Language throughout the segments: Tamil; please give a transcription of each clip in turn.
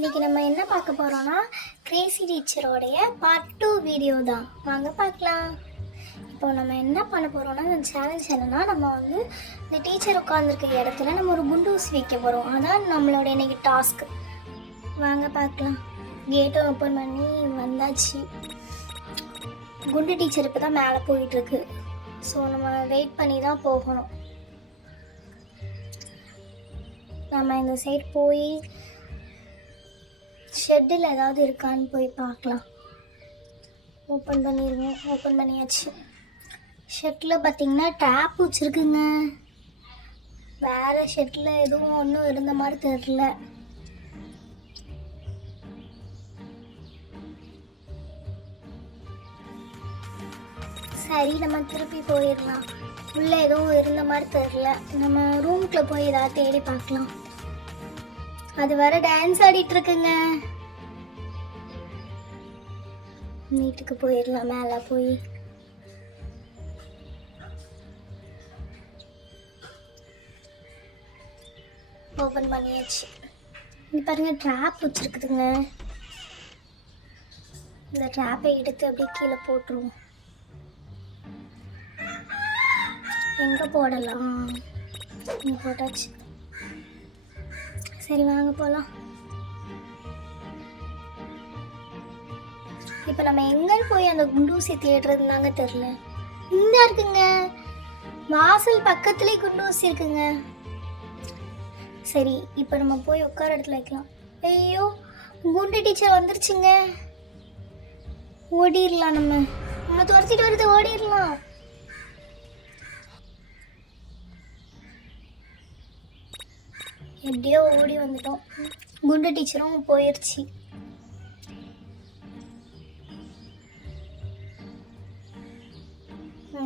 இன்றைக்கி நம்ம என்ன பார்க்க போகிறோன்னா கிரேசி டீச்சரோடைய பார்ட் 2 வீடியோ தான். வாங்க பார்க்கலாம். இப்போ நம்ம என்ன பண்ண போகிறோன்னா, இந்த சேலஞ்ச் என்னென்னா, நம்ம இந்த டீச்சர் உட்காந்துருக்க இடத்துல நம்ம ஒரு குண்டூசி வைக்க போகிறோம். அதான் நம்மளோட இன்றைக்கி டாஸ்க்கு. வாங்க பார்க்கலாம். கேட்டை ஓப்பன் பண்ணி வந்தாச்சு. குண்டு டீச்சர் இப்போ தான் மேலே போயிட்டுருக்கு. ஸோ நம்ம வெயிட் பண்ணி தான் போகணும். நம்ம இந்த சைட் போய் ஷெட்டில் ஏதாவது இருக்கான்னு போய் பார்க்கலாம். ஓப்பன் பண்ணிடுவோம். ஓப்பன் பண்ணியாச்சு. ஷெட்டில் பார்த்திங்கன்னா டேப் வச்சுருக்குங்க. வேறு ஷெட்டில் எதுவும் ஒன்றும் இருந்த மாதிரி தெரில. சரி, நம்ம திருப்பி போயிடலாம். உள்ளே எதுவும் இருந்த மாதிரி தெரில. நம்ம ரூம்குள்ளே போய் ஏதாவது தேடி பார்க்கலாம். அது வர டான்ஸ் ஆடிட்டு இருக்குங்க. வீட்டுக்கு போயிடலாம். மேலே போய் ஓப்பன் பண்ணியாச்சு. இங்கே பாருங்க, ட்ராப் வச்சுருக்குதுங்க. இந்த ட்ராப்பை எடுத்து அப்படியே கீழே போட்டுருவோம். எங்கே போடலாம்? இங்கே போட்டாச்சு. சரி, வாங்க போகலாம். இப்போ நம்ம எங்கே போய் அந்த குண்டூசி தேடுறதுனாங்க தெரில. இந்த இருக்குங்க, வாசல் பக்கத்துலேயே குண்டூசி இருக்குங்க. சரி, இப்போ நம்ம போய் உட்கார இடத்துல வைக்கலாம். ஐயோ, குண்டு டீச்சர் வந்துருச்சுங்க. ஓடிடலாம். நம்ம துரத்திட்டு வருது. ஓடிடலாம். எப்படியோ ஓடி வந்துட்டோம். குண்டு டீச்சரும் போயிடுச்சு.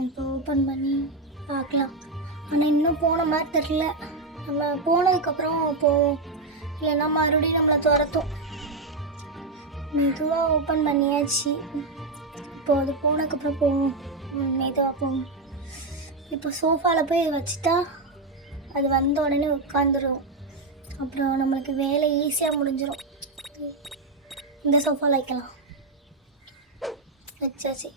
இப்போ ஓப்பன் பண்ணி பார்க்கலாம். ஆனால் இன்னும் போன மாதிரி தெரில. நம்ம போனதுக்கப்புறம் போவோம், இல்லைன்னா மறுபடியும் நம்மளை துரத்தும். மெதுவாக ஓப்பன் பண்ணியாச்சு. இப்போ அது போனதுக்கப்புறம் போவோம். மெதுவாக போவோம். இப்போ சோஃபாவில் போய் வச்சுட்டா அது வந்த உடனே உட்காந்துரும். அப்புறம் நம்மளுக்கு வேலை ஈஸியாக முடிஞ்சிடும். இந்த சோஃபாவில் வைக்கலாம். வச்சாச்சு.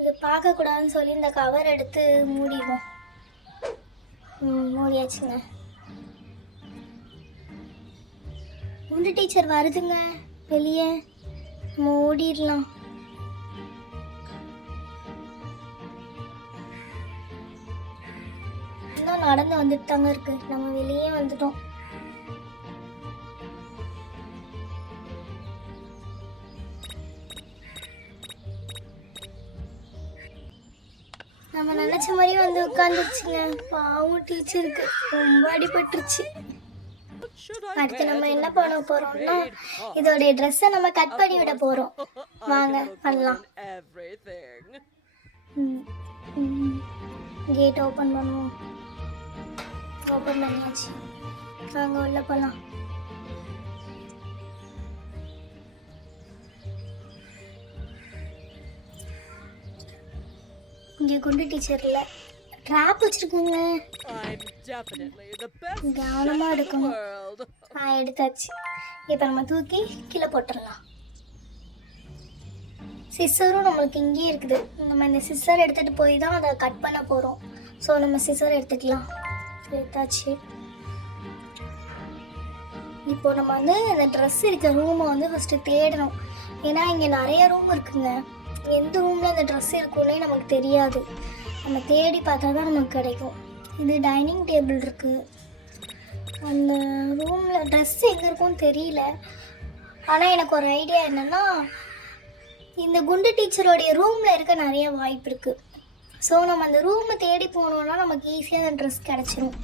இது பார்க்கக்கூடாதுன்னு சொல்லி இந்த கவர் எடுத்து மூடிடுவோம். மூடியாச்சுங்க. குண்டு டீச்சர் வருதுங்க வெளியே. மூடிடலாம். இன்னும் நடந்து வந்துட்டு தாங்க இருக்கு. நம்ம வெளியே வந்துட்டோம். நம்ம நினைச்ச மாதிரி வந்து உட்காந்துருச்சுங்க. பாவம் டீச்சருக்கு ரொம்ப அடிபட்டுருச்சு. அடுத்து நம்ம என்ன பண்ண போறோம்னா, இதோடைய ட்ரெஸ்ஸை நம்ம கட் பண்ணி விட போறோம். வாங்க பண்ணலாம். கேட் ஓப்பன் பண்ணுவோம். ஓப்பன் பண்ணியாச்சு. வாங்க உள்ள போகலாம். இங்கே குண்டு டீச்சர்ல ட்ராப் வச்சிருக்குங்க. கவனமாக எடுக்கணும். எடுத்தாச்சு. இப்போ நம்ம தூக்கி கீழே போட்டுடலாம். சிஸ்ஸரும் நம்மளுக்கு இங்கேயே இருக்குது. நம்ம இந்த சிஸ்ஸர் எடுத்துகிட்டு போய் தான் அதை கட் பண்ண போகிறோம். ஸோ நம்ம சிஸ்ஸர் எடுத்துக்கலாம். எடுத்தாச்சு. இப்போ நம்ம இந்த ட்ரெஸ் இருக்க ரூமை ஃபஸ்ட்டு தேடணும். ஏன்னா இங்கே நிறைய ரூம் இருக்குங்க. எந்த ரூமில் அந்த ட்ரெஸ் இருக்குன்னே நமக்கு தெரியாது. நம்ம தேடி பார்த்தா தான் நமக்கு கிடைக்கும். இது டைனிங் டேபிள் இருக்குது. அந்த ரூமில் ட்ரெஸ் எங்கே இருக்குன்னு தெரியல. ஆனால் எனக்கு ஒரு ஐடியா என்னென்னா, இந்த குண்டு டீச்சரோடைய ரூமில் இருக்க நிறைய வாய்ப்பு இருக்குது. ஸோ நம்ம அந்த ரூமை தேடி போனோம்னா நமக்கு ஈஸியாக அந்த ட்ரெஸ் கிடச்சிரும்.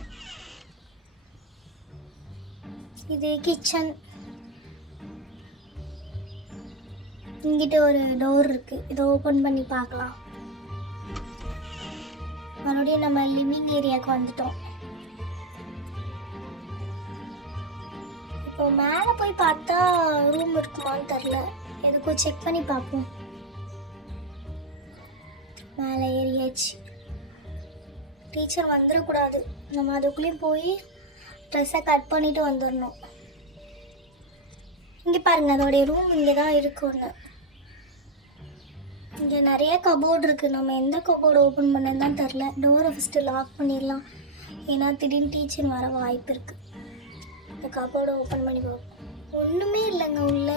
இது கிச்சன். இங்கிட்ட ஒரு டோர் இருக்குது. இதை ஓப்பன் பண்ணி பார்க்கலாம். மறுபடியும் நம்ம லிவிங் ஏரியாவுக்கு வந்துட்டோம். இப்போ மேலே போய் பார்த்தா ரூம் இருக்குமான்னு தெரில. எதுக்கும் செக் பண்ணி பார்ப்போம். மேலே ஏறியாச்சு. டீச்சர் வந்துடக்கூடாது. நம்ம அதுக்குள்ளேயும் போய் ட்ரெஸ்ஸை கட் பண்ணிவிட்டு வந்துடணும். இங்கே பாருங்கள், அதோடைய ரூம் இங்கே தான் இருக்குன்னு. இங்கே நிறைய கபோர்டு இருக்குது. நம்ம எந்த கபோர்டு ஓப்பன் பண்ணது தான் தெரில. டோரை ஃபஸ்ட்டு லாக் பண்ணிடலாம், ஏன்னா திடீர்னு டீச்சர் வர வாய்ப்பு இருக்குது. இந்த கபோர்டை ஓப்பன் பண்ணி பார்ப்போம். ஒன்றுமே இல்லைங்க உள்ள.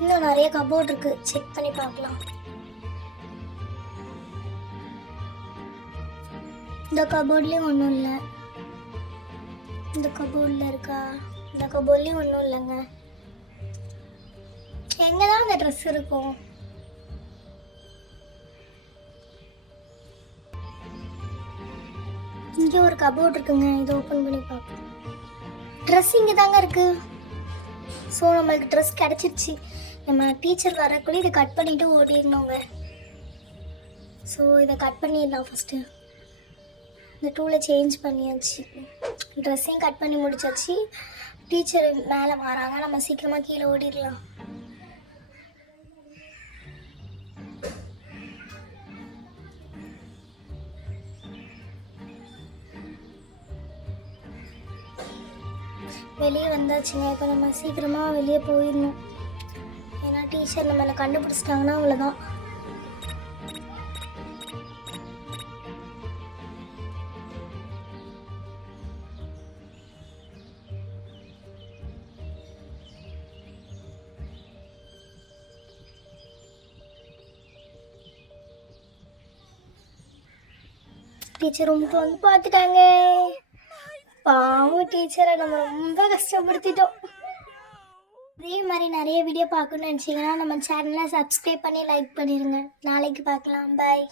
இன்னும் நிறைய கபோர்டு இருக்குது, செக் பண்ணி பார்க்கலாம். இந்த கபோர்ட்லேயும் ஒன்றும் இல்லை. இந்த கபோர்டில் இருக்கா? இந்த கபோர்ட்லேயும் ஒன்றும் இல்லைங்க. எங்கே தான் அந்த ட்ரெஸ் இருக்கும்? இங்கே ஒரு கபோர்ட் இருக்குங்க, இதை ஓப்பன் பண்ணி பார்ப்போம். ட்ரெஸ் இங்கே தாங்க இருக்குது. ஸோ நம்மளுக்கு ட்ரெஸ் கிடச்சிருச்சு. நம்ம டீச்சர் வரக்குள்ளே இதை கட் பண்ணிவிட்டு ஓடிடணுங்க. ஸோ இதை கட் பண்ணிடலாம் ஃபஸ்ட்டு. இந்த டூலை சேஞ்ச் பண்ணியாச்சு, ட்ரெஸ்ஸையும் கட் பண்ணி முடிச்சாச்சு. டீச்சர் மேலே வராங்க, நம்ம சீக்கிரமாக கீழே ஓடிடலாம். வெளியே வந்தாச்சுங்க. இப்போ நம்ம சீக்கிரமாக வெளியே போயிடணும், ஏன்னா டீச்சர் நம்மளை கண்டுபிடிச்சிட்டாங்கன்னா அவ்வளோதான். டீச்சர் ரூமுக்கு வந்து பார்த்துட்டாங்க. பாவம் டீச்சரை நம்ம ரொம்ப கஷ்டப்படுத்திட்டோம். இதே மாதிரி நிறைய வீடியோ பார்க்கணுன்னு நினச்சிங்கன்னா நம்ம சேனலை சப்ஸ்கிரைப் பண்ணி லைக் பண்ணிடுங்க. நாளைக்கு பார்க்கலாம். பாய்.